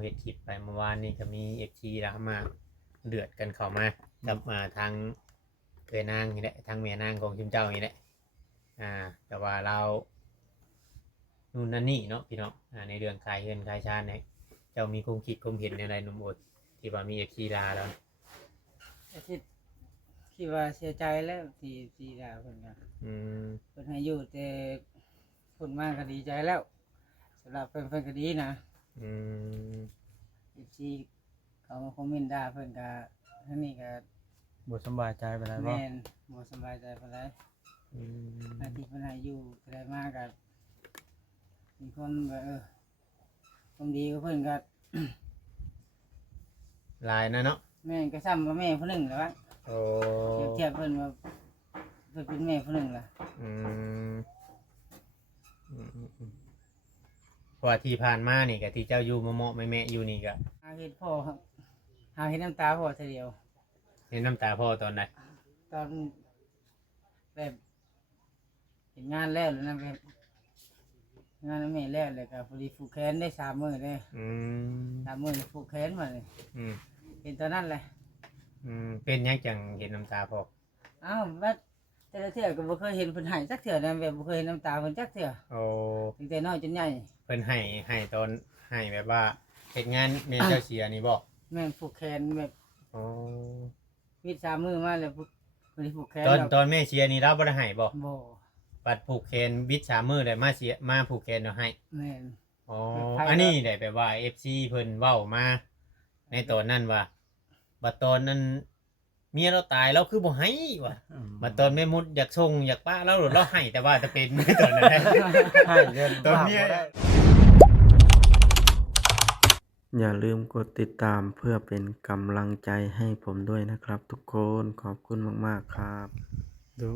เฮ็ดคลิปไปเมื่อวานนี้ก็มี FC แล้วมาเดือดกันเข้ามากับทางเอ้ยนางนี่แหละทางแม่นางของชิมเจ้านี่แหละแต่ว่าเรานู่นนั่นนี่เนาะพี่น้องในเรื่องขายเงินขายชาติเนี่ยเจ้ามีความคิดความเห็นในอะไรหนุ่มโอดที่ว่ามี FC ลาแล้ว คิดว่าเสียใจแล้วที่ด่าเพิ่นก็เพิ่นให้อยู่แต่ผลมากก็ดีใจแล้วสำหรับเพิ่นก็ดีนะที่เขามาคอมเมนต์ด่าเพิ่นก็ทั้งนี้ก็บ่สบายใจไปแล้วบ่แม่นบ่สบายใจปานใดที่เพิ่นให้อยู่ก็ได้มาก็มีคนว่าความดีของเพิ่นก็ ลายนะเนาะแม่นก็ซ้ำว่าแม่ผู้หนึงแล้ววะโอ้เทียบเพิ่นว่าเพิ่นเป็นแม่ผู้หนึงล่ะเพราะว่าที่ผ่านมานี่ก็ที่เจ้าอยู่มะเมาะแม่อยู่นี่ก็หาเฮ็ดพ่อครับหาเฮ็ดน้ำตาพ่อทีเดียวเห็นน้ำตาพ่อตอนไหนตอนแบบเห็นงานแล้วนะแบบงานแม่แล้วเลยก็พอดีผูกแขนได้3 มื้อเลย3 มื้อผูกแขนมาเลยเห็นตอนนั้นเลยเป็นยังจังเห็นน้ำตาพ่ออ้าวว่าแต่ละเทื่อก็บ่เคยเห็นเพิ่นให้จักเทื่อนะแบบบ่เคยเห็นน้ำตาเพิ่นจักเทื่อโอ้ตั้งแต่น้อยจนใหญ่เพิ่นให้ตอนให้แบบว่าเฮ็ดงานแม่เจ้าเสียนี่บ่แม่นผูกแขนแบบโอ้มี3 มื้อมาแล้วพอดีผูกแขนตอนแม่เสียนี่เราบ่ได้ให้บ่บ่ปัดผูกแขนวิด3 มื้อได้มาเสียมาผูกแขนเอาให้แม่นอ๋ออันนี้ได้แบบว่า FC เพิ่นเว้ามาในตอนนั้นว่าบัดตอนนั้นเมียเราตายเราคือบ่ให้ว่ะบัดตอนแม่มุดอยากส่งอยากป้าเราหลุดเราให้แต่ว่าจะเป็นในตอนนั้นให้เรื่องตอนเมียอย่าลืมกดติดตามเพื่อเป็นกำลังใจให้ผมด้วยนะครับทุกคนขอบคุณมากๆครับโด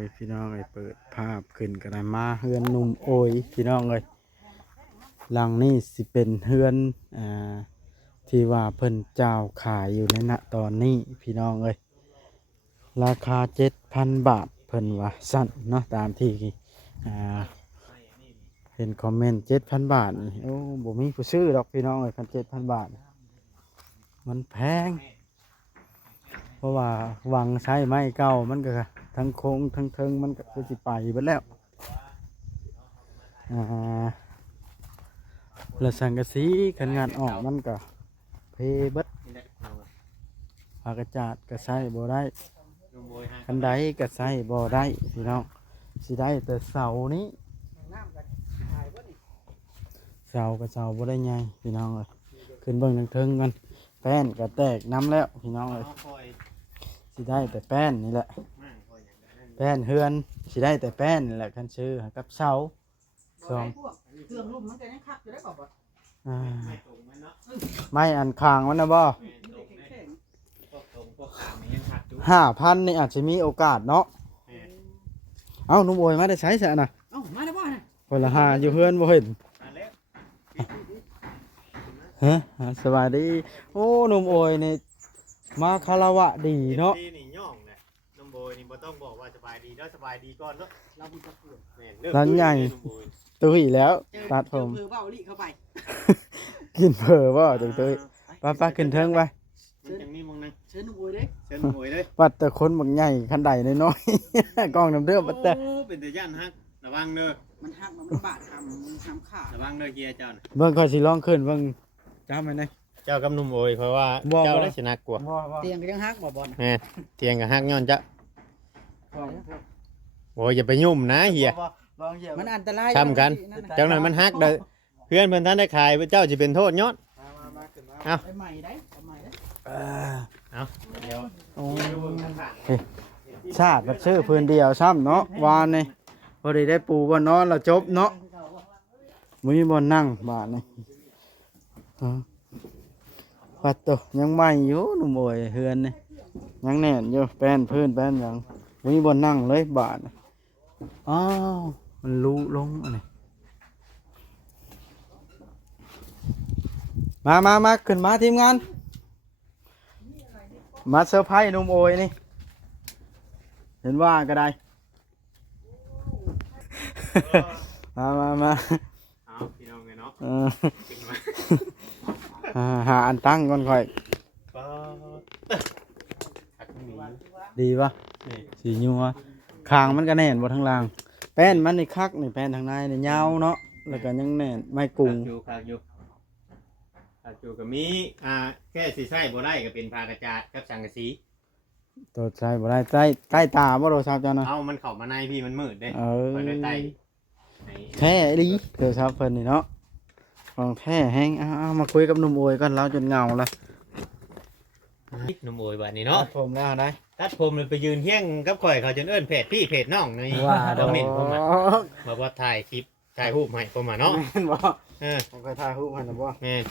ยพี่น้องเปิดภาพขึ้นกันมาเฮือนหนุ่มโอยพี่น้องหลังนี้สิเป็นเฮือนที่ว่าเพิ่นเจ้าขายอยู่ในณตอนนี้พี่น้องราคา 7,000 บาทเพิ่นว่าสั่นเนาะตามที่เห็นคอมเมนต์ 7,000 บาทโอ้บ่มีผู้ซื้อดอกพี่น้องคัน 7,000 บาทมันแพงเพราะว่าวังใช้ไม้เก่ามันก็ทั้งโค้งทั้งเทิงมันก็สิไปเบิดแล้วแล้วสังกะสีคันงานออกมันก็เพเบิดผากระจาดก็ใช้บ่ได้คันใดก็ใช้บ่ได้พี่น้องสิได้แต่เสานี้เสากับเสาบ่ได้ใหญ่พี่น้องขึ้นเบิ่งทางเทิงกันแป้นก็แตกน้ำแล้วพี่น้องสิได้แต่แป้นนี่แหละแป้นเฮือนสิได้แต่แป้นนี่แหละคันซื้อกับเสาสองเครื่องลุ่มมันก็ยังคักอยู่ได้บ่ไม่อันคางมันนะบ่5,000นี่อาจจะมีโอกาสเนาะเอ้านุ่มโอยมาได้ใช้ซะน่ะเอ้ามาได้บ่น่ะคนละ5อยู่เฮือนบ่เห็นฮะสบายดีโอ้นุ่มโอยนี่มาคารวะดีเนาะนี่ย่องแหละนุ่มโอยนี่บ่ต้องบอกว่าสบายดีแล้วสบายดีก่อนเนาะเราบุญตะปูแม่น ร้านใหญ่ตุ้ยแล้วตัดผมเผลอเว้าลิเข้าไปกินเผลอบ่ตุ้ยป้าขึ้นเทิงไปจังมีมองนึงเชิญนุ่มโอยเด้เชิญนุ่มโอยเด้ปัดแต่คนบักใหญ่คันใดน้อยๆกล้องน้ำเด้อปัดแต่เป็นแต่ย่านฮักระวังเด้อมันฮักมันบาดทำขาระวังเด้อเกียร์เจ้าเบิ่งค่อยสิลองขึ้นเบิ่งจ้าไหมเนี่ยเจ้ากับนุ่มโอยเพราะว่าเจ้าได้ชนะกว่าเตียงก็ยังฮักบ่แม่เตียงก็ฮักย้อนจ้ะโอ้ยอย่าไปยุ่มนะเฮียมันอันตรายทำกันจังหน่อยมันฮักเด้อเพื่อนเพิ่นท่านได้ขายเจ้าสิเป็นโทษย้อนเอาไปใหม่ได้เอาเดี๋ยวชาติบัดซื้อพื้นเดียวซ้ำเนาะวานนี่พอได้ปูบ่นอนแล้วจบเนาะมีบ่นั่งบาดนี่ปัดโตยังใหม่อยู่หนุ่มโอยเฮือนนี่ยังแน่นอยู่แป้นพื้นแป้นหยังมีบ่นั่งเลยบาดอ้าวมันรู้ลงอันนี้มาขึ้นมาทีมงานมาเซอร์ไพรส์นุ่มโอยนี่เห็นว่าก็ได้มาเอาพี่น้องไงเนาะ หาอันตั้งก่อนค่อย ก็หักมี ดีปะ นี่ สีนัวคางมันก็แน่นบ่ทั้งล่าง แป้นมันนี่คักนี่แป้นทางในนี่ยาวเนาะแล้วก็ยังแน่นไม้กุ้ง ขากอยู่ก็มีแค่สิใช้บ่ได้ก็เป็นผ้ากระจาดกับสังกะสี ตัวใช้บ่ได้ใต้ตาบ่โทรศัพท์เจ้านะ เอามันเข้ามาในพี่มันมืดเด้ เออ เปิดด้วยใต้ใน แท้อีหลีโทรศัพท์เพิ่นนี่เนาะของแท้แฮงเอามาคุยกับหนุ่มโอยก่อนเราจนเหงาละ นุ่มโอยบัดนี้เนาะ ตัดผมแล้วได้ ตัดผมเลยไปยืนเฮี้ยงกับข่อยเขาจนเอิ้นเพจพี่เพจน้องนี่ ว่า บ่เม่นผมมาว่าถ่ายคลิปถ่ายรูปให้ผมเนาะ แม่นบ่ เออ ผมเคยถ่ายรูปให้นะบ่ แม่น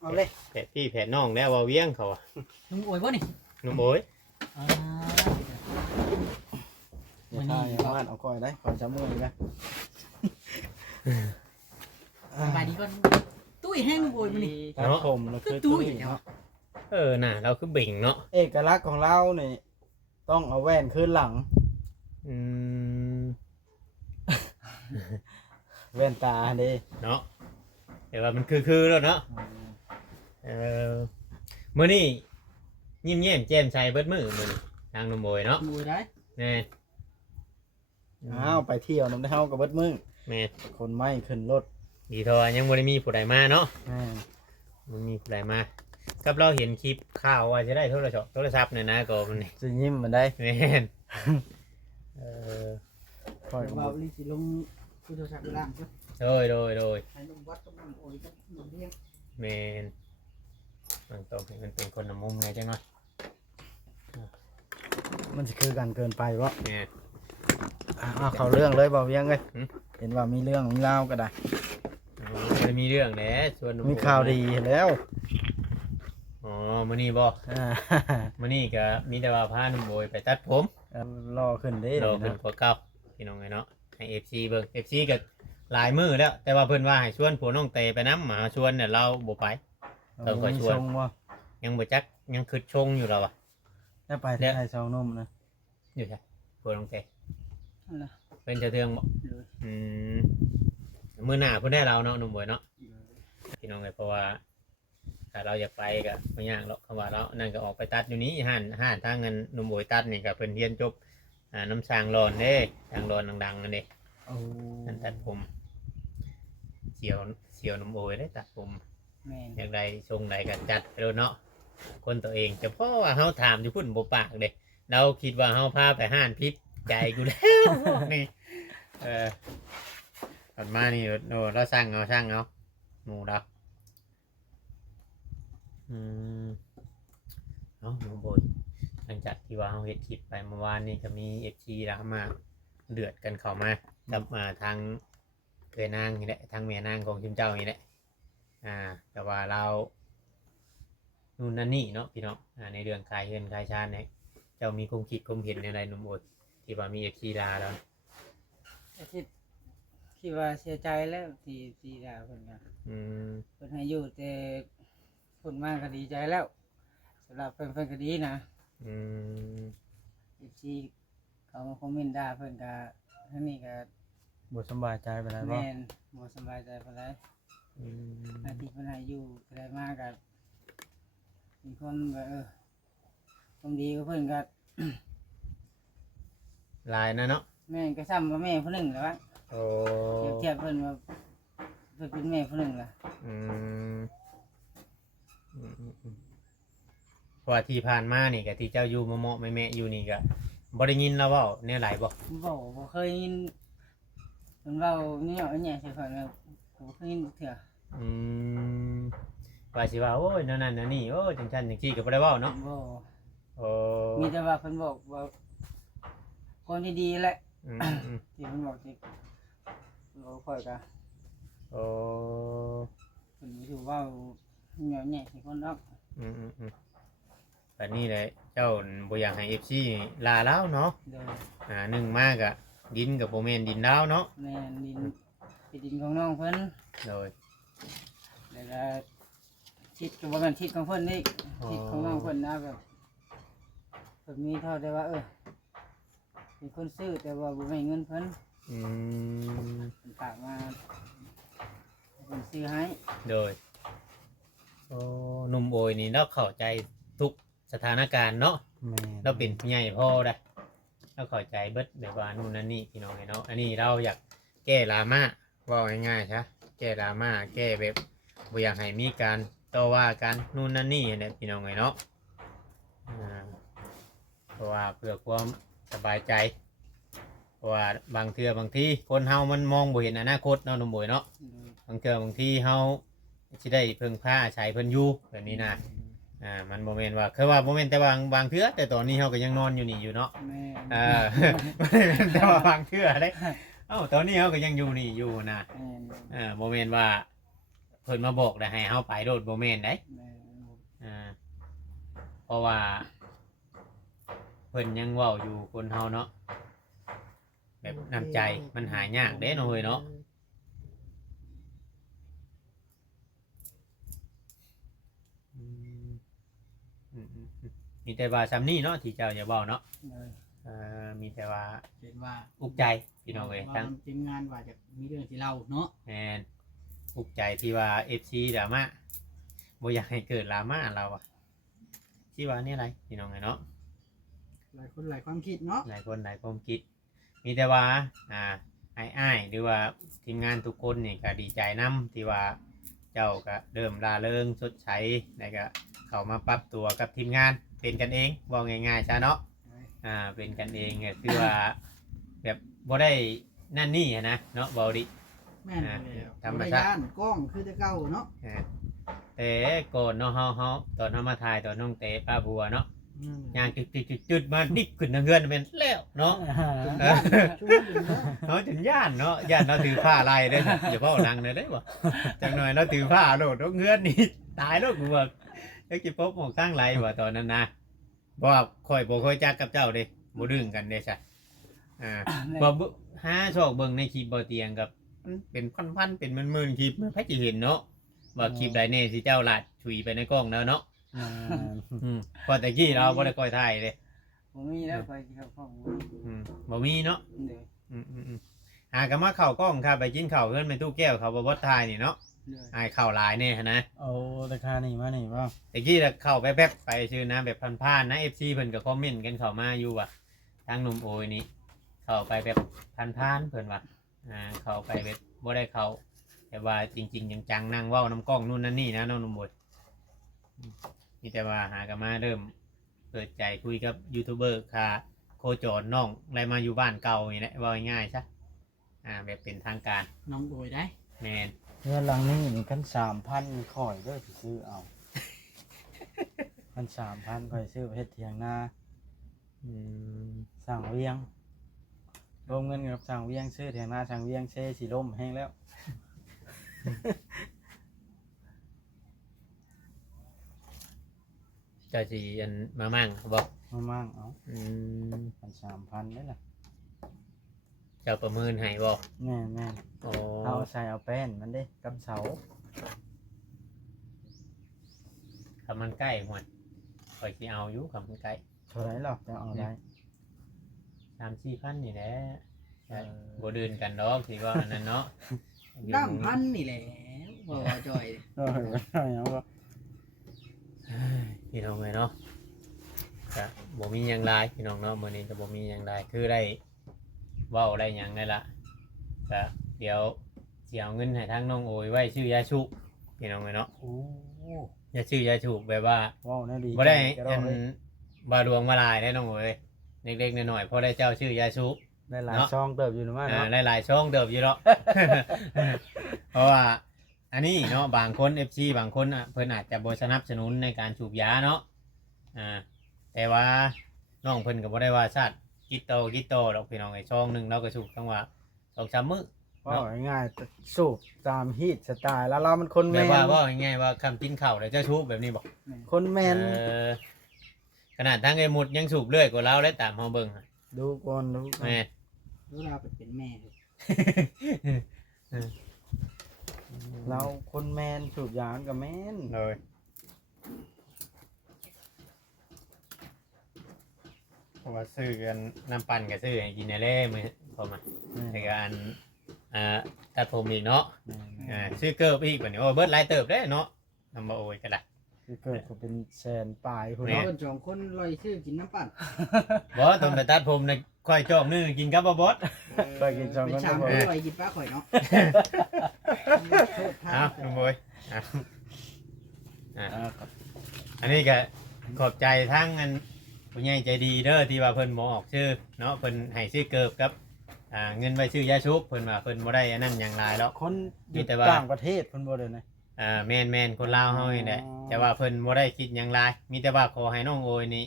เอาเลย เพจพี่เพจน้องแล้วว่าเวียงเขาอะ ลุงอวยบ่นี่ นุ่มโอย อ่า อย่าถ่ายอย่าพลาดเอาก่อยได้ก่อนจะมือนะ สบายดีก่อนตุ้ยแห้งลุงอวยบ่นี่ ตัดผมแล้วคือ ตุ้ ตุ้ ย ยเนาะ น่ะเราคือเบ่งเนาะ เอกลักษณ์ของเรานี่ต้องเอาแว่นขึ้นหลัง อืม แว่นตาเด้ เนาะแต่ว่ามันคือแล้วเนาะมื้อนี้ยิ้มแย้มแจ่มใสเบิดมื้อมื้อนี้ทางนุ่มโอยเนาะ ลุงอวยได้ แม่น อ้าวไปเที่ยวน้ำเฮากับเบิดมือ แม่น คนไม่ขึ้นรถ ดีเทอยังบ่ได้มีผู้ใดมาเนาะ แม่น มันมีผู้ใดมากับเราเห็นคลิปข่าวว่าจะได้โทรศัพท์เนี่ยนะก็มันนี่ สิยิ้มมันได้ แม่นเออ ค่อยก็ เบา บ่ ลิสิลงคุยโทรศัพท์ล่างจ้ะ โดย ให้ลุงวัดกับลุงอวยกับลุงเลี้ยง แม่นมันต้องให้มันเป็นคนละมุมไงจังหน่อย มันสิคือกันเกินไปบ่ แม่น อ้าวเข้าเรื่องเลยบ่เวียงเอ้ย หืม เห็นว่ามีเรื่องมีราวก็ได้ มันมีเรื่องแหละชวน มีข่าวดีแล้ว อ๋อมื้อนี้บ่ อ่า มื้อนี้ก็มีแต่ว่าพาหนุ่มโบยไปตัดผม รอขึ้นเด้ โลขึ้นกว่าเก่าพี่น้องไงเนาะให้ FC เบิ่ง FC ก็หลายมื้อแล้ว แต่ว่าเพิ่นว่าให้ชวนผัวน้องเตไปนำหมาชวนเนี่ยเราบ่ไป เออขอชวน มีทรงบ่ ยังบ่จักยังคิดชงอยู่แล้วอ่ะ ได้ไปที่ไทยชาวนมนะ อยู่ใช่ผัวน้องเต นั่นล่ะ เป็นเจ้าเทืองบ่ เลย อืมมื้อหน้าเพิ่นได้เราเนาะหนุ่มบอยเนาะพี่น้องเอ้ยเพราะว่าถ้าเราอยากไปก็บ่ยากหรอกคำว่าเรานั่นก็ออกไปตัดอยู่นี้ห้านทางเงินหนุ่มบอยตัดนี่ก็เพิ่นเรียนจบน้ำสร้างรอนเด้ทางรอนดังๆนั่นเด้ โอ้ นั่นตัดผมเสียวหนุ่มบอยได้ตัดผม แม่น อยากได้ทรงใดก็จัดไปเลยเนาะคนตัวเองแต่เพราะว่าเฮาถามอยู่พุ่นบ่ปากเด้เราคิดว่าเฮาพาไปห้านพิษใจกูแล้วพวกนี้ก่อนมานี่โอ้เราสั่งเอาหมูเราเอาหนูโบยหลังจากที่ว่าเราเฮ็ดคลิปไปเมื่อวานนี่ก็มีFCแล้วมาเดือดกันเข้ามากับทางเพื่อนางนี่แหละทางเมียนางของชิมเจ้านี่แหละแต่ว่าเรานู่นนั่นนี่เนาะพี่น้องในเรื่องขายเงินขายชาติเนี่ยเจ้ามีความคิดความเห็นในอะไรหนุ่มโบยที่ว่ามีFCลาแล้ว คิดว่าเสียใจแล้วที่ด่าเพิ่นก็ อืม เพิ่นให้อยู่แต่เพิ่นมาก็ดีใจแล้วสำหรับเพิ่นก็ดีนะ อืม FC เขามาคอมเมนต์ด่าเพิ่นก็ทั้งนี้ก็ บ่สำบายใจไปแล้วบ่ แม่นบ่สบายใจปานใด อืม หน้าที่เพิ่นให้อยู่ก็ได้มาก็มีคนก็ความดีกับเพิ่นก็ ลายนะเนาะ แม่นก็ซ้ำกับแม่ผู้หนึงแล้ววะ โอ้ เทียบเพิ่นว่าเพิ่นเป็นแม่ผู้หนึงล่ะ อืมเพราะว่าที่ผ่านมานี่กับที่เจ้าอยู่มะเมาะแม่ๆอยู่นี่ก็บ่ได้ยินแล้วเว้าเนี่ยหลายบ่ บ่เคยยินเพิ่นเว้านี่เอาแหน่ใส่ข่อยแล้วบ่เคยยินเถื่อ อืมว่าสิว่าโอ้ยนั่นนั่นนี่โอ้ยจังซั่นจังซี่ก็บ่ได้เว้าเนาะ บ่ โอ้ มีแต่ว่าเพิ่นบอกว่าคนที่ดีแหละ อืม ที่เพิ่นบอกที่เราค่อยก็ โอ้ เพิ่นสิเว้าเหนียวแหน่ให้คนรัก อืมแบบนี้เลยเจ้าบ่อยากให้ FC ลาแล้วเนาะ เด้อ หนึ่งมากอะดินกับโบแมนดินดาวเนาะ แม่นดินเป็นดินของน้องเพิ่น โดย แล้วก็ทิศก็บ่แม่นทิศของเพิ่นนี่ทิศของน้องเพิ่นนะแบบเพิ่นมีเท่าแต่ว่าเป็นคนซื้อแต่ว่าบ่ให้เงินเพิ่น อืม เพิ่นฝากมาเพิ่นซื้อให้ โดยโอ้ หนุ่มโอยนี่เราเข้าใจทุกสถานการณ์เนาะ แม่น เราเป็นผู้ใหญ่พ่อได้เราเข้าใจเบิดแบบว่านู่นนั่นนี่พี่น้องเนาะอันนี้เราอยากแก้ดราม่าว่าง่ายๆใช่แก้ดราม่าแก้แบบบ่อยากให้มีการต่อว่ากันนู่นนั่นนี่เนี่ยพี่น้องเนาะเพราะว่าเพื่อความสบายใจเพราะว่าบางเทื่อบางทีคนเฮามันมองบ่เห็นอนาคตเนาะหนุ่มโอยเนาะบางเทื่อบางทีเฮาสิได้เพิ่งพาใช้เพิ่นอยู่แบบนี้นะมันโมเมนต์ว่าคือว่าโมเมนต์แต่บางเทื่อแต่ตอนนี้เขาก็ยังนอนอยู่นี่อยู่เนาะ แม่ ไม่ได้เป็นแต่ว่าบางเทื่อได้ตอนนี้เขาก็ยังอยู่นี่อยู่นะโมเมนต์ว่าเพิ่นมาบอกได้ให้เขาไปโดดโมเมนต์ได้เพราะว่าเพิ่นยังเว้าอยู่คนเฮาเนาะแบบน้ำใจมันหายากเด้เนาะเฮ้ยเนาะมีแต่ว่าซ้ำนี่เนาะที่เจ้าอย่าเว้าเนาะมีแต่ว่า เห็นว่า อุกใจพี่น้องเอ้ย ว่า ทั้ง ทีมงานว่าจะมีเรื่องที่เราเนาะ แมนอุกใจที่ว่า FC ดราม่าบ่อยากให้เกิดดราม่าเราอะที่ว่านี่อะไรพี่น้องเอ้ยเนาะ หลายคนหลายความคิดเนาะ หลายคนหลายความคิด มีแต่ว่าอ้ายหรือว่าทีมงานทุกคนนี่ก็ดีใจนํที่ว่าเจ้าก็เริ่มร่าเริงสดใสแล้วก็เข้ามาปรับตัวกับทีมงานเป็นกันเองว่าง่ายๆซะเนาะเป็นกันเองก็คือว่าแบบบ่ได้นั่นนี่อะนะเนาะเบาดิ แม่นแล้ว ธรรม บ่ ชาติ ได้ย่านกล้องคือแต่เก่าเนาะ แต่ก่อนเนาะเฮาตอนเฮามาถ่ายตอนน้องเต๋ป้าบัวเนาะย่างจุดๆมาดิบขึ้นทางเฮือนเป็นแล้วเนาะ ช่วยดึงเนาะ เนาะจนย่านเนาะย่านเราถือผ้าไล่ได้นะอย่าเว้าดังเลยได้บ่จังหน่อยเราถือผ้าโลดเฮือนนี่ตายแล้วกูว่าจักสิพบหมองข้างไรบ่ตอนนั้นนะบ่ว่าค่อยบ่ค่อยจักกับเจ้าเด้บ่ดึงกันเด้ซะบ่หาชอกเบิ่งในคลิปบ่เตียงกับเป็นพันๆเป็นหมื่นๆคลิปไผสิเห็นเนาะว่าคลิปใดแน่สิเจ้าลาดฉุยไปในกล้องแล้วเนาะพอแต่กี้เราบ่ได้ค่อยถ่ายเลย ผมมีแล้วไปที่เขาข้อง บ่มีเนาะ เดี๋ยว หากันมาเข้ากล้องครับไปกินข้าวเพื่อนไปตู้แก้วเขาบ่ถ่ายนี่เนาะ เดี๋ยว อายเข้าหลายแน่นะ เอาราคานี่มานี่บ่ แต่กี้เราเข้าไปแป๊บไปชื่อนะแบบผ่านๆนะ FC เพิ่นก็คอมเมนต์กันเข้ามาอยู่ว่าทางหนุ่มโอยนี่เข้าไปแบบผ่านๆเพิ่นว่าเข้าไปแบบบ่ได้เข้าแต่ว่าจริงๆจังๆนั่งเว้าน้ำกล้องนู่นนั่นนี่นะน้องหนุ่มโอยมีแต่ว่าหากันมาเริ่มเปิดใจคุยกับยูทูบเบอร์ค่ะโคจรน้องอะไรมาอยู่บ้านเก่านี่แหละว่าง่ายๆซะแบบเป็นทางการ น้องโดยได้ แมน เงินหลังนี้นี่คัน3,000ข่อยเด้อสิซื้อเอาคัน3,000ข่อยซื้อไปเฮ็ดเถียงนาสร้างเวียงรวมเงินกับสร้างเวียงซื้อเถียงนาสร้างเวียงเซสิล่มแห้งแล้ว เจ้าสิอันมามั่งบอก มามั่งเอา ม คัน3,000ได้ล่ะ เจ้าประเมินให้บอก แม่น โอ้ ๆเอาใส่เอาแป้นมันเด้กับเสา คำมันใกล้หวนคอยสิเอาอยู่คำมันใกล้ เท่าไหร่หรอกจะเอาได้ 3-4 พันนี่แหละบ่เดินกันดอกที่ว่าอันนั้นเนาะ ดั้งพันนี่แหละบ่ว่าจอย เออเอาบ่ พี่น้องเลยเนาะก็บ่มีหยังหลายพี่น้องเนาะมื้อนี้ก็บ่มีหยังหลายคือได้เว้าได้หยังได้ละก็เดี๋ยวสิเอาเงินให้ทางน้องโอยไว้ชื่อยาชุบพี่น้องเลยเนาะ โอ้ อย่าชื่อยาชุบแบบว่า ว้าวน่าดี บ่ได้ จะ อัน เว้ย บาดวงมาลายได้น้องโอยเล็กๆน้อยๆพอได้เจ้าชื่อยาชุบ ได้หลาย เนาะ ช่องเติบอยู่นะมาเนาะ หลายๆช่องเดิมอยู่เนาะ เพราะว่าอันนี้เนาะบางคน FC บางคนเพิ่นอาจจะบ่สนับสนุนในการสูบยาเนาะแต่ว่าน้องเพิ่นก็บ่ได้ว่าชาติกิโตดอกพี่น้องไอ้ช่องหนึงเราก็สูบจังว่า2-3 มื้อ ว่าง่ายๆสูบตามฮีตสไตล์แล้วเรามันคน แบ แม บ น ว่าง่ายๆว่าคำกินข้าวแล้วจะสูบแบบนี้บ่ คนแมน ขนาดทั้งไอ้หมุดยังสูบเรื่อยกว่าเราได้ตามเฮาเบิ่ง ดูก่อนดูก่อน แม่ รู้เราเป็นแม่เลย เราคนแมนสูบยางกับแมน เลยเพราะว่าซื้อกันน้ำปั่นก็ซื้อให้กินในเล่มือพอมาในการตัดผมอีกเนาะซื้อเกิบอีกแบบนี้โอ้เบิร์ดไลายเติบได้เนาะนำมาโอ้ยก็ได้ คือเกิดก็เป็นแสนปลายพุ่น แม่ เนาะ คนสองคนลอยชื่อกินน้ำปั่น บ่ตอนไปตัดผมน่ะค่อยจอกนึงกินกับบ่บอส ไปกินสอง ไป คน ชาม บ่ ลอยกินป้าข่อยเนาะโทษทา อ้าง วลุงบอยอ้าวครับอันนี้ก็ขอบใจทั้งอันผู้ใหญ่ใจดีเด้อที่ว่าเพิ่นบ่ออกชื่อเนาะเพิ่นให้ชื่อเกิบกับเงินไว้ชื่อยาชุบเพิ่นว่าเพิ่นบ่ได้อันนั้นหยังหลายแล้ว คนอยู่ แต่ว่า ต่างประเทศเพิ่นบ่ได้นะ แม่นคนลาวเฮานี่แหละ อ๋อ แต่ว่าเพิ่นบ่ได้คิดหยังหลายมีแต่ว่าขอให้น้องโอยนี่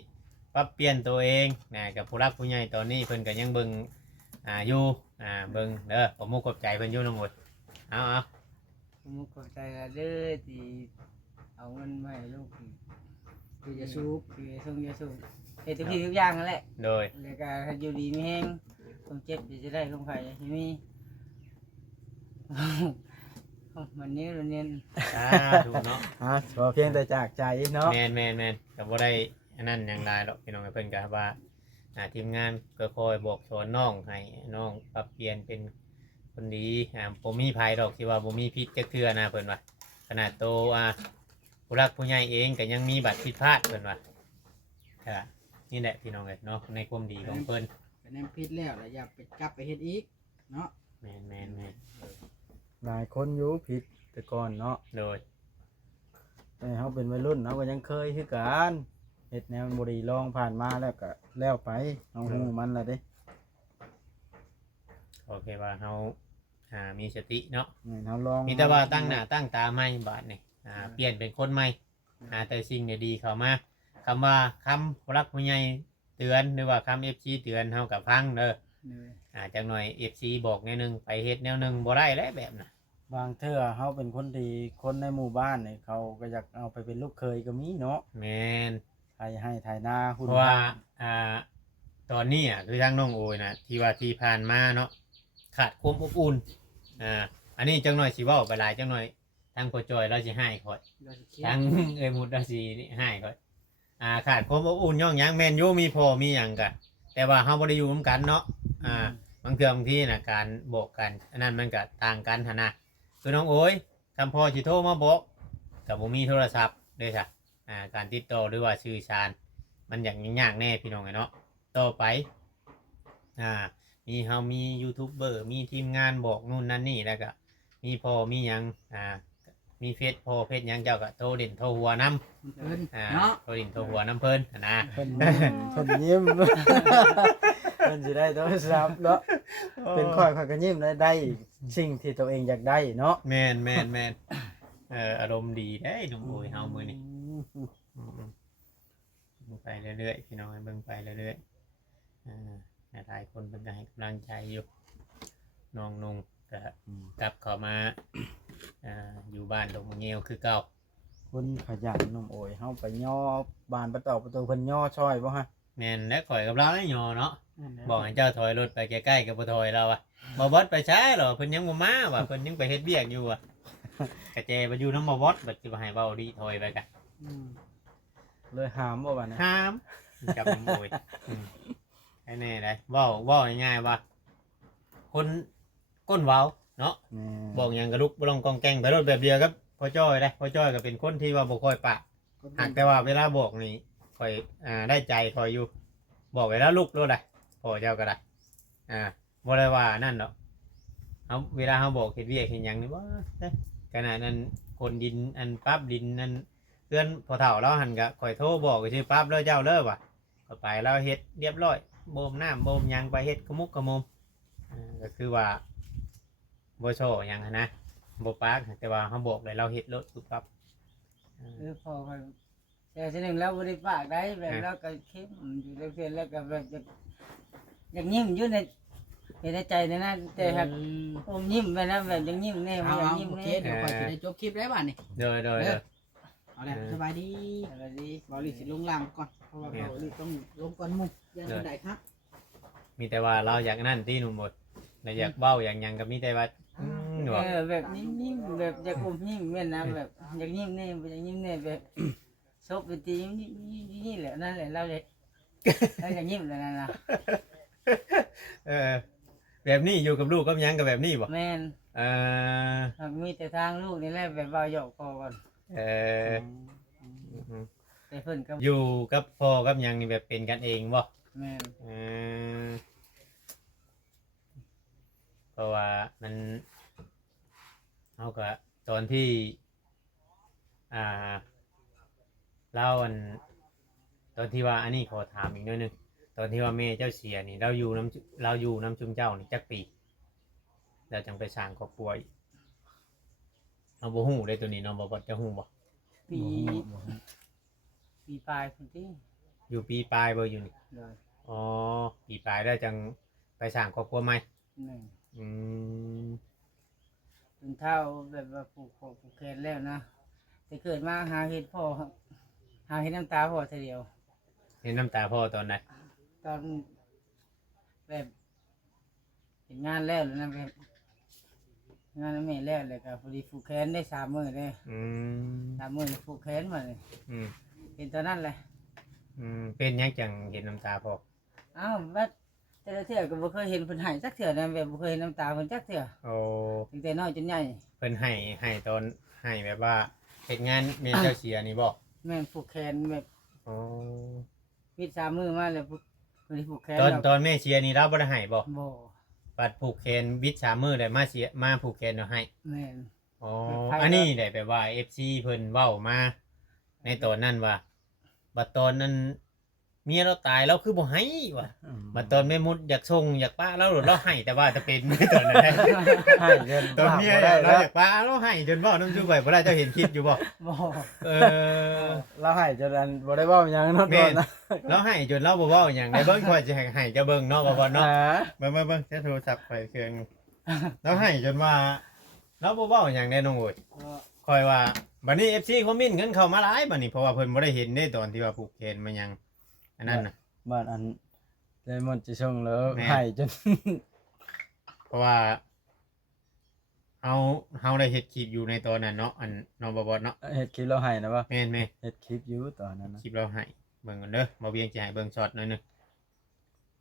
ปรับเปลี่ยนตัวเองนะกับผู้รักผู้ใหญ่ตอนนี้เพิ่นก็ยังเบิ่งอยู่เบิ่งเด้อผมมุกขอบใจเพิ่นอยู่น้องโอยเอา ผมขอบใจละเด้อที่เอาเงินมาให้ลูก คือจะซูบ คือส่งยาสูบเฮ็ดทุกทีทุกอย่างนั่นแหละ โดย แล้วก็ถ้าอยู่ดีมีแห้งต้องเจ็บเดี๋ยวจะได้ของไผ่ที่มี วันนี้วันนี้ ถูกเนาะ ขอเพียงแต่จากใจเนาะ แม่นก็บ่ได้อันนั้นหยังหลายหรอกพี่น้องเพิ่นก็ว่าทีมงานก็คอยบอกสอนน้องให้น้องปรับเปลี่ยนเป็นคนดีบ่มีภัยดอกที่ว่าบ่มีพิษจักเทื่อนะเพิ่นว่าขนาดโตผู้รักผู้ใหญ่เองก็ยังมีบัตรผิดพลาดเพิ่นว่านี่แหละพี่น้องเอ้ยเนาะในความดีของเพิ่น เป็นน้ำพิษแล้วแล้วอย่าไปกลับไปเฮ็ดอีกเนาะ แม่น หลายคนอยู่ผิดแต่ก่อนเนาะ โดย แต่เฮาเป็นวัยรุ่นเฮาก็ยังเคยคือกันเฮ็ดแนวบ่ดีลองผ่านมาแล้วก็แล้วไปเฮาฮู้มันแล้วเด้ โอเคว่าเฮามีสติเนาะ แม่นเฮาลอง มีแต่ว่าตั้งหน้าตั้งตาใหม่บาดนี่เปลี่ยนเป็นคนใหม่แต่สิ่งดีๆเข้ามาคำว่าคำผู้รักผู้ใหญ่เตือนหรือว่าคำ FC เตือนเฮากับฟังเด้อจักหน่อย FC บอกแนวหนึงไปเฮ็ดแนวหนึงบ่ได้แล้วแบบน่ะ บางเทื่อเฮาเป็นคนดีคนในหมู่บ้านนี่เขาก็อยากเอาไปเป็นลูกเคยก็มีเนาะ แม่น ไถให้ไถนาหุ่น เพราะว่าตอนนี้คือทางน้องโอยนะที่ว่าที่ผ่านมาเนาะขาดความอบอุ่นอันนี้จังหน่อยสิเว้าไปหลายจังหน่อยทางพ่อจอยเราสิให้ข่อย เราจะคิด ทางเอ้ยมุดเราสิให้ข่อยขาดความอบอุ่นย่องหยังแม่นอยู่มีพ่อมีหยังกะแต่ว่าเฮาบ่ได้อยู่นํกันเนาะบางเทื่อบางทีน่ะการบอกกันอันนั้นมันก็ต่างกันหั่นน่ะคือน้องโอยคำพ่อสิโทรมาบอกก็บ่มีโทรศัพท์เด้อจ้ะการติดต่อหรือว่าสื่อสาร มันอย่างยากแน่พี่น้องไงเนาะต่อไปมีเฮามียูทูบเบอร์มีทีมงานบอกนู่นนั่นนี่แล้วก็มีพอมีหยังมีเฟซพอเฟซหยังเจ้าก็โทรเด่นโทรหัวน้ เพิ่น ำ เนาะ โทรเด่นโทรหัวน้ำเพิ่นนะ เพิ่นยิ้ม เพิ่นสิได้โทรศัพท์เนาะเป็นค่อยก็ยิ้มได้สิ่งที่ตัวเองอยากได้เนาะ แมนอารมณ์ดีได้น้องโอยเฮามือนี่เบิ่งไปเรื่อยๆพี่น้องเบิ่งไปเรื่อยๆหลายคนเป็นให้กำลังใจอยู่น้องนุ่งก็กลับเข้ามาอยู่บ้านดงเงียวคือเก่า คนขยันนมโอยเฮาไปย่อบานประตูเพิ่นย่อช่อยบ่ฮะ แม่นและข่อยกับเราได้หยอเนาะบอกให้เจ้าถอยรถไปใกล้ๆกับบ่ถอยเราบ่บอสไปใช้หรอเพิ่นยังบ่มาว่ะเพิ่นยังไปเฮ็ดเวียกอยู่อ่ะกระเจไปอยู่นำบ่บอสบัดสิบ่ให้เว้าดีถอยไปกัน เลยหามบ่บัดนี้ ห้ามกับน้ำโอยให้แน่ได้เว้าง่ายๆว่าคนก้นเว้าเนาะบอกหยังกระลุกบ่ลงกองแกงไปรถแบบเดียวกับพ่อจ้อยได้พ่อจ้อยก็เป็นคนที่ว่าบ่ค่อยปะหากแต่ว่าเวลาบอกนี่ค่อยได้ใจค่อยอยู่บอกไว้แล้วลุกโลดได้พ่อเจ้าก็ได้บ่ได้ว่านั่นดอกเอาเวลาเฮาบอกเฮ็ดเวียกเฮ็ดหยังนี่บ่ขนาดนั้นคนดินอันปั๊บดินนั่นเพื่อนพอเฒ่าเราหันก็ค่อยโทรบอกก็ชื่อปั๊บแล้วเจ้าเลิกว่ะก็ไปเราเฮ็ดเรียบร้อยโบมน้ำโบมหยังไปเฮ็ดขมุกขมุมก็คือว่าบ่โชว์หยังนะบ่ปากแต่ว่าเฮาบอกเลยเราเฮ็ดรถปุ๊บปั๊บ พอมันแต่ทีหนึ่งเราบริปากได้แบบเราก็เข้มอยู่เรื่อยๆแล้วก็แบบอย่างยิ้มอยู่ในใจในนั้นแต่ครับอมยิ้มไปนะแบบยังยิ้มแน่ เอา ยิ้ม โอเค แน่ เดี๋ยวข่อยจะได้จบคลิปได้บ้านนี่ โดยเอาละสบายดีบอลลี่สิลงล่างก่อนเพราะว่าบอลลี่ต้องลงก่อนมุกยันได้ครับ มีแต่ว่าเราอยากนั่นที่หนุ่มหมดเราอยากเบ้าอย่างยังก็มีแต่ว่าหนวก แบบยิ้มแบบอยากอมยิ้มแม่นะแบบอยากยิ้มแน่อยากยิ้มแน่แบบซบไปตียิ้มแหละนั่นแหละเราเลยเราอยากยิ้มแล้วนั่นนะ แบบนี้อยู่กับลูกก็ยังกับแบบนี้บ่ แม่นมีแต่ทางลูกนี่แหละแบบว่าหยอกคอก่อน เพิ่นก็ อยู่กับพ่อกับหยังนี่แบบเป็นกันเองบ่ แม่น เออเพราะว่ามันเอาก็ตอนที่เล่าอันตอนที่ว่าอันนี้ขอถามอีกหน่อยหนึงตอนที่ว่าแม่เจ้าเสียนี่เราอยู่น้ำจุมเจ้านี่จักปีเราจังไปสร้างครอบครัวอีกเอาบ่ฮู้เลยตัวนี้เนาะบ่จะฮู้บ่ ปีปลายพุ่นติ อยู่ปีปลายบ่อยู่นี่ เลย อ๋อปีปลายได้จังไปสร้างครอบครัวใหม่ แม่น อืม เป็นเท่าแบบว่าผูกแขนแล้วนะแต่เกิดมาหาเห็ดพ่อครับหาเห็ดน้ำตาพ่อทีเดียว เห็นน้ำตาพ่อตอนไหน ตอนแบบเห็นงานแล้วนะแบบงานแม่แล้วเลยก็พอดีผูกแขนได้3 มื้อเลย อืม 3 มื้อผูกแขนมาเลย อืม เห็นตอนนั้นเลย เป็นหยังจังเห็นน้ำตาพ่อ อ้าวว่าแต่ละเทื่อก็บ่เคยเห็นเพิ่นให้จักเทื่อนะแบบบ่เคยเห็นน้ำตาเพิ่นจักเทื่อ โอ้ ตั้งแต่น้อยจนใหญ่ เพิ่นให้ตอนให้แบบว่าเฮ็ดงานเมนเจ้าเสียนี่บ่ แม่นผูกแขนแบบ อ๋อ วิด3 มื้อมาแล้วพอดีผูกแขน ตอน แล้ว ตอนแม่เสียนี่เราบ่ได้ให้บ่ บ่ บัดผูกแขนวิทย์3 มื้อได้มาเสียมาผูกแขนเอาให้ แม่น อ๋อ ใคร อันนี้ได้แบบว่า FC เพิ่นเว้ามาในตอนนั้นว่าบัดตอนนั้นเมียเราตายเราคือบ่ให้ว่ะบัดตอนแม่มุดอยากส่งอยากป้าเราหลุดเราให้แต่ว่าจะเป็นในตอนนั้น ให้เงิน ตอนเมีย ได้ เรา แล้ว อยากป้าเราให้จนเว้าน้ำจุไปบ่ได้เจ้าเห็นคลิปอยู่บ่ บ่ เออ เราให้จนอันบ่ได้เว้าหยังเนาะ แม่ ตอน น นะ เราให้จนเราบ่เว้าหยังได้เบิ่งค่อยสิให้เจ้าเบิ่งเนาะบ่บ่เนาะ อ่า เบิ่งใช้โทรศัพท์ข่อยเครื่องเราให้จนว่าเราบ่เว้าหยังได้น้องโอ้ยค่อยว่าบัดนี้ FC คอมเมนต์กันเข้ามาหลายบัดนี้เพราะว่าเพิ่นบ่ได้เห็นในตอนที่ว่าผูกแขนมันยังอันนั้นน่ะ บ้านอันเลยมันจะส่งแล้ว แม่ ให้จน เพราะว่าเฮาได้เฮ็ดคลิปอยู่ในตอนนั้นเนาะอันน้องบ่บ่เนาะ เฮ็ดคลิปเราให้นะว่า แม่น เฮ็ดคลิปอยู่ตอนนั้นนะ คลิปเราให้เบิ่งกันเด้อบ่เวียงสิให้เบิ่งช็อตหน่อยหนึง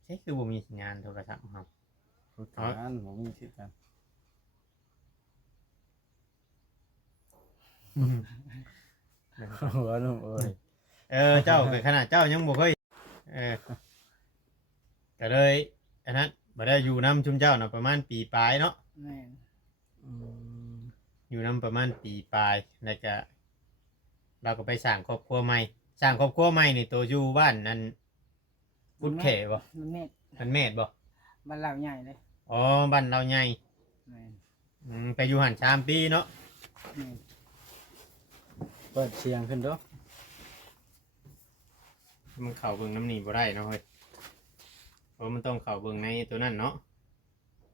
ใช่คือบ่มีสัญญาณโทรศัพท์ของเฮา ทุกการบ่มีสิทธิ์กัน หัวลุงเอ้ย เจ้าคือขนาดเจ้ายังบ่เคยก็เลยอันนั้นบ่ได้อยู่นํชุมเจ้าน่ะประมาณปีปลายเนาะ แม่น อืม อยู่นํประมาณปีปลายแล้วก็เราก็ไปสร้างครอบครัวใหม่สร้างครอบครัวใหม่นี่ตัวอยู่บ้านนั้นพุทธเขบ่ มันแม่น มันเมธบ่ บ้านเราใหญ่เลย อ๋อบ้านเราใหญ่ แม่น ไปอยู่หัน3 ปีเนาะ แม่น เปิดเสียงขึ้นเด้อ มันเข้าเบิ่งน้ำนี่บ่ได้เนาะเฮ้ยเพราะมันต้องเข้าเบิ่งในตัวนั้นเนาะ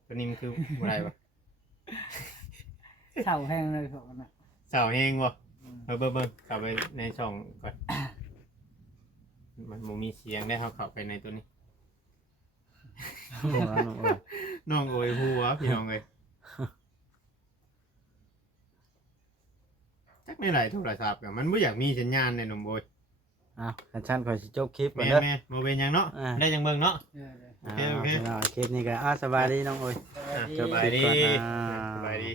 ตัวนี้มันคือบ่ได้บ่ เศร้าแห้งเลยพวกนั้นน่ะ เสาเฮงบ่เบิ่งเข้าไปในช่องก่อนมันบ่มีเสียงได้เฮาเข้าไปในตัวนี้ หัวลุงเอ้ย น้องโอยหัวพี่น้องเอ้ยจักไม่ไหลโทรศัพท์ก็มันบ่อยากมีสัญญาณในหนุ่มโบย อ้าวอาจารย์ขอสิจบคลิปก่อน แม่ เด้อ บ่เป็นหยังเนาะ อ่า ได้จังเบิ่งเนาะ เออเลย โอเค พี่น้องคลิปนี้ก็สบายดีน้องเอ้ย สวัส ส ดี บายดี อ่า สบายดี